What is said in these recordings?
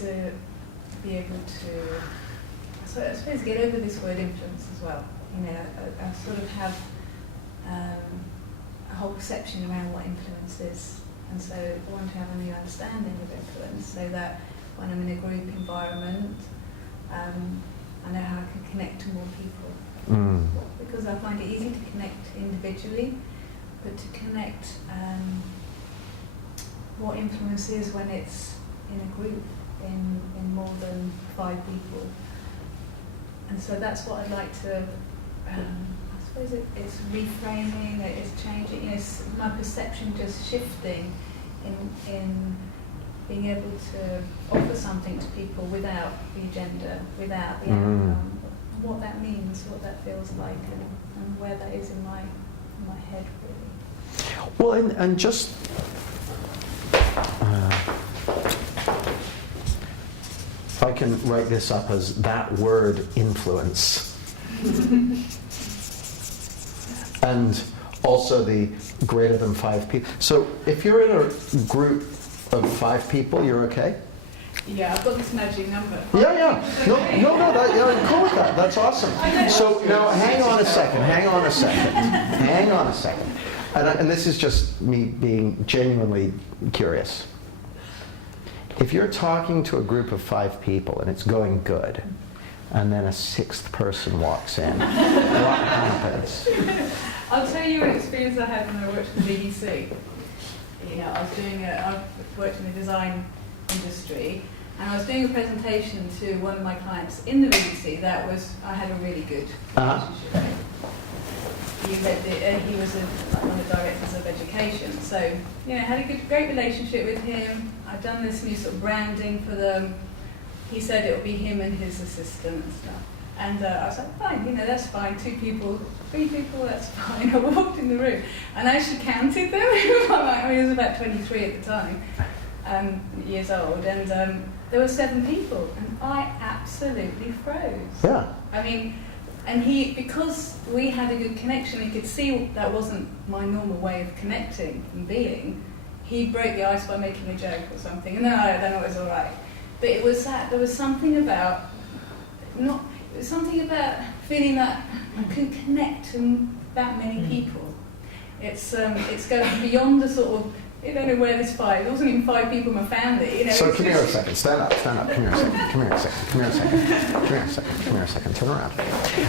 to be able to, I suppose, get over this word influence as well. You know, I sort of have a whole perception around what influence is, and so I want to have a new understanding of influence, so that when I'm in a group environment, I know how I can connect to more people. Because I find it easy to connect individually, but to connect what influence is when it's in a group, in more than 5 people. And so that's what I'd like to, I suppose it's reframing, it's changing, you know, my perception just shifting in being able to offer something to people without the agenda, without the outcome, what that means, what that feels like, and where that is in my head, really. Well, and just if I can write this up as that word influence, and also the greater than 5 people. So if you're in a group of 5 people, you're okay? Yeah, I've got this magic number. Yeah. I'm cool with that. That's awesome. So now, hang on a second. And this is just me being genuinely curious. If you're talking to a group of 5 people and it's going good, and then a 6th person walks in, what happens? I'll tell you an experience I had when I worked for the BBC. You know, I worked in the design industry, and I was doing a presentation to one of my clients in the BBC I had a really good relationship with. He was one of the directors of education, so you know, had a great relationship with him. I've done this new sort of branding for them. He said it would be him and his assistant and stuff. And I was like, fine, you know, that's fine. 2 people, 3 people, that's fine. I walked in the room and I actually counted them. I was about 23 at the time, years old, and there were 7 people, and I absolutely froze. Yeah. I mean, and because we had a good connection, he could see that wasn't my normal way of connecting and being. He broke the ice by making a joke or something, and then it was all right. But it was that there was something about feeling that I could connect to that many people. It's going beyond the sort of, I don't know where this 5. There wasn't even 5 people in my family. You know, so come here a second. Stand up. Come here a second. Turn around.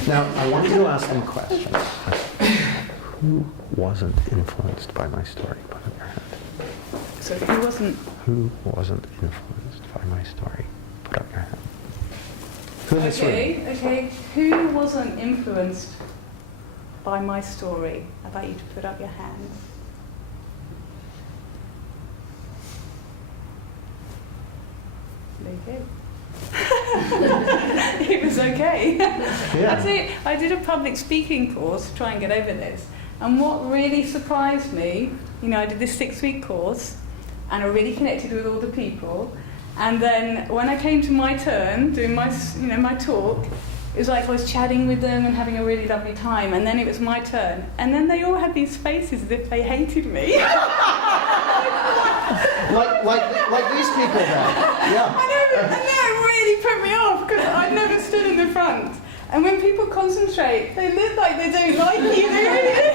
Now, I want you to ask them questions. Who wasn't influenced by my story? Put up your hand. So who wasn't? Who wasn't influenced by my story? Put up your hand. Who in this room? Okay. Who wasn't influenced by my story? I'd like you to put up your hand. Okay. It was okay. Yeah. I did a public speaking course to try and get over this. And what really surprised me, you know, I did this 6-week course, and I really connected with all the people. And then when I came to my turn, doing my talk, it was like I was chatting with them and having a really lovely time. And then it was my turn. And then they all had these faces as if they hated me. like these people then. Yeah. And that really put me off, because I'd never stood in the front. And when people concentrate, they look like they don't like you. They really do.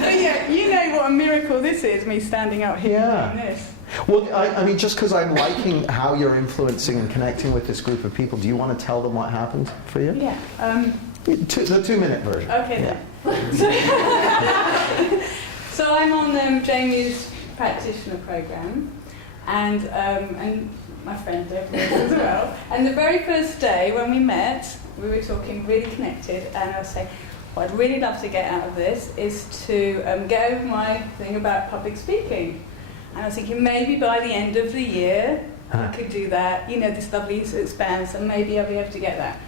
But yeah, you know what a miracle this is, me standing out here doing this. Well, I mean, just because I'm liking how you're influencing and connecting with this group of people, do you want to tell them what happened for you? Yeah. The 2-minute version. Okay, then. So I'm on Jamie's Practitioner Programme, and my friend Deb as well. And the very first day when we met, we were talking, really connected, and I was saying, what I'd really love to get out of this is to get over my thing about public speaking. And I was thinking maybe by the end of the year I could do that, you know, this lovely expanse, and maybe I'll be able to get that.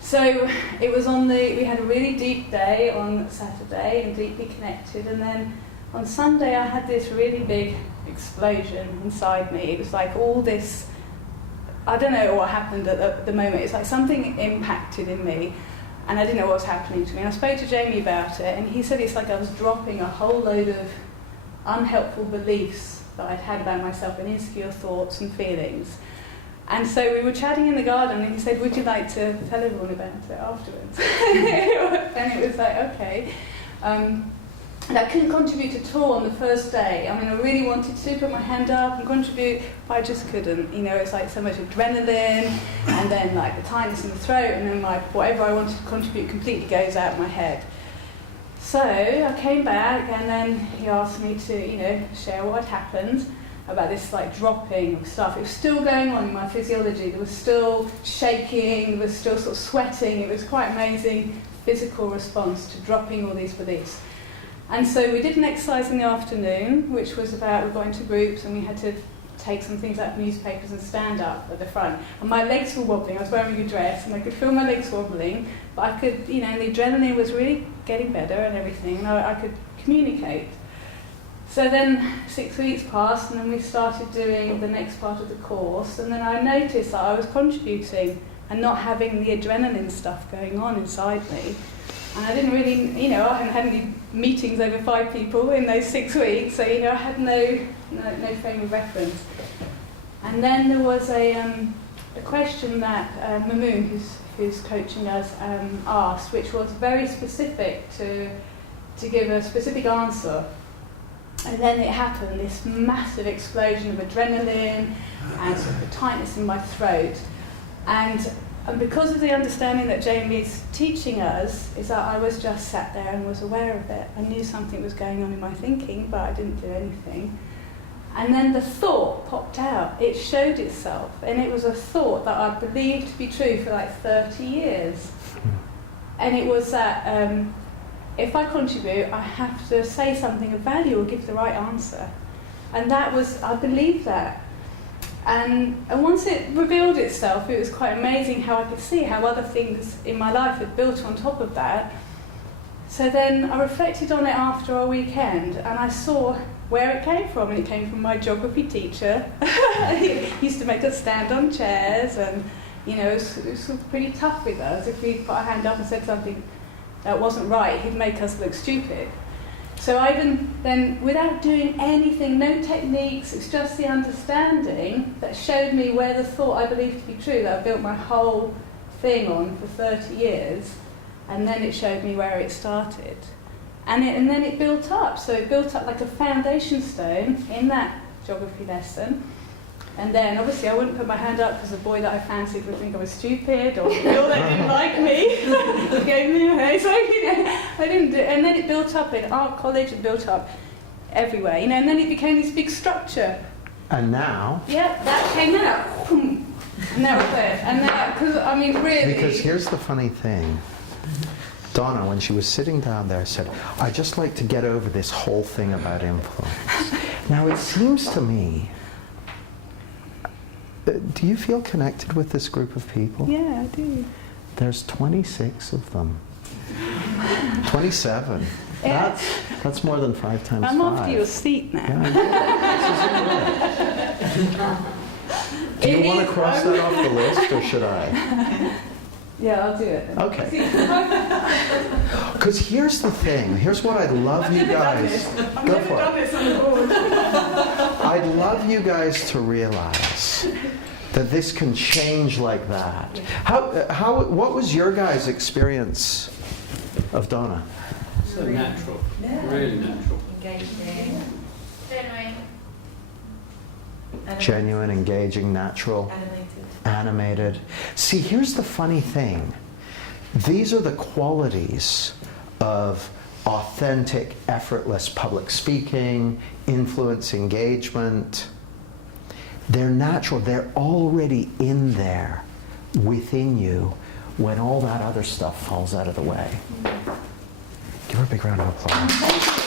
So it was we had a really deep day on Saturday and deeply connected, and then on Sunday I had this really big explosion inside me. It was like all this, I don't know what happened at the moment, it's like something impacted in me, and I didn't know what was happening to me. And I spoke to Jamie about it, and he said it's like I was dropping a whole load of unhelpful beliefs that I'd had about myself and insecure thoughts and feelings. And so we were chatting in the garden, and he said, would you like to tell everyone about it afterwards? And it was like, okay. And I couldn't contribute at all on the first day. I mean, I really wanted to put my hand up and contribute, but I just couldn't. You know, it's like so much adrenaline, and then like the tightness in the throat, and then like whatever I wanted to contribute completely goes out of my head. So I came back, and then he asked me to, you know, share what had happened about this like dropping of stuff. It was still going on in my physiology. There was still shaking, there was still sort of sweating. It was quite amazing physical response to dropping all these beliefs. And so we did an exercise in the afternoon, which was about, we got into groups and we had to take some things out of newspapers and stand up at the front. And my legs were wobbling. I was wearing a dress and I could feel my legs wobbling, but I could, you know, the adrenaline was really getting better and everything, and I could communicate. So then 6 weeks passed, and then we started doing the next part of the course, and then I noticed that I was contributing and not having the adrenaline stuff going on inside me. And I didn't really, you know, I hadn't had any meetings over 5 people in those 6 weeks, so, you know, I had no frame of reference. And then there was a question that Mamoon, who's coaching us, asked, which was very specific to give a specific answer. And then it happened, this massive explosion of adrenaline and sort of a tightness in my throat. And because of the understanding that Jamie's teaching us, is that I was just sat there and was aware of it. I knew something was going on in my thinking, but I didn't do anything. And then the thought popped out. It showed itself. And it was a thought that I believed to be true for like 30 years. And it was that if I contribute, I have to say something of value or give the right answer. And that was, I believed that. And once it revealed itself, it was quite amazing how I could see how other things in my life had built on top of that. So then I reflected on it after our weekend, and I saw where it came from. And it came from my geography teacher. He used to make us stand on chairs, and, you know, it was pretty tough with us. If we put our hand up and said something that wasn't right, he'd make us look stupid. So I even then, without doing anything, no techniques, it's just the understanding that showed me where the thought I believed to be true, that I built my whole thing on for 30 years, and then it showed me where it started. And then it built up, so it built up like a foundation stone in that geography lesson. And then, obviously, I wouldn't put my hand up because the boy that I fancied would think I was stupid, or the girl that didn't like me gave me away. So, you know, I didn't do it. And then it built up in art college, it built up everywhere, you know, and then it became this big structure. And now? Yeah, that came out. And that was it. And that, because, I mean, really... Because here's the funny thing. Donna, when she was sitting down there, said, I'd just like to get over this whole thing about influence. Now, it seems to me... Do you feel connected with this group of people? Yeah, I do. There's 26 of them. 27. Yeah. That's more than 5 times 5. I'm off to your seat now. Yeah, do you want to cross that off the list, or should I? Yeah, I'll do it then. Okay. Because here's the thing. Here's what I'd love you guys... I've never done this on the board. I'd love you guys to realize that this can change like that. What was your guys' experience of Donna? So natural, really natural. Engaging. Genuine, engaging, natural, animated. See, here's the funny thing. These are the qualities of authentic, effortless public speaking, influence, engagement. They're natural. They're already in there within you when all that other stuff falls out of the way. Give her a big round of applause.